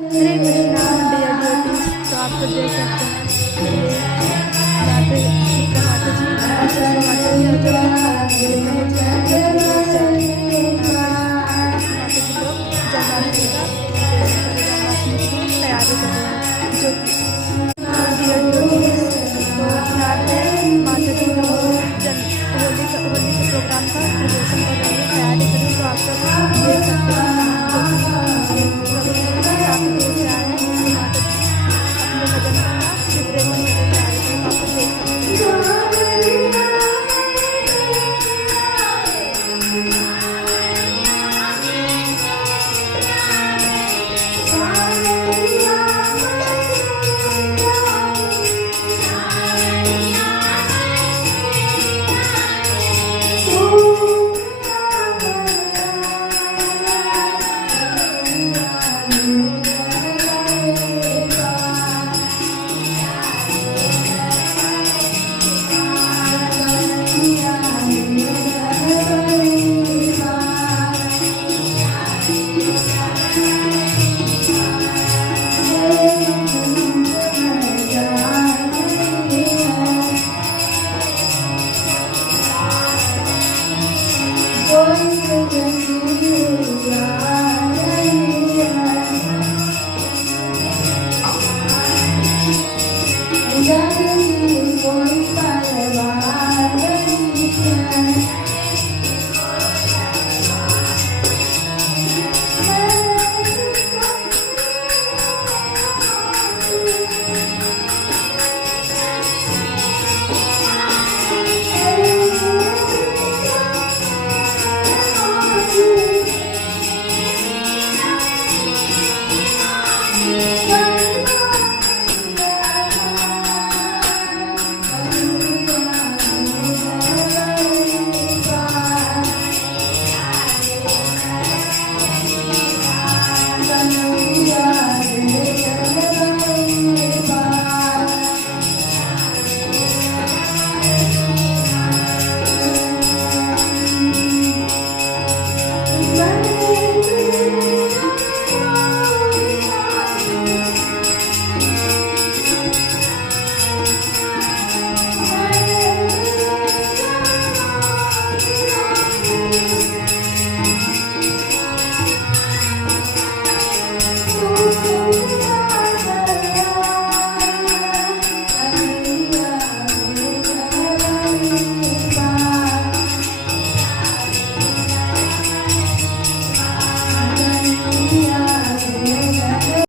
हरे Krishna Deere devotees. तो आप सब देख सकते हैं ये यहाँ पे शीतला माता जी और सरस्वती माता जी और जो माता जी लोग जन्माष्टमी का जन्माष्टमी की तैयारी कर रहे हैं। जो डियर डिवोटीज, तो यहाँ पे माता जी लोग होली के प्रोग्राम का प्रदर्शन कर रहे हैं, तैयारी कर रहे हैं। तो आप सब देख सकते हैं काफ़ी दूर से आए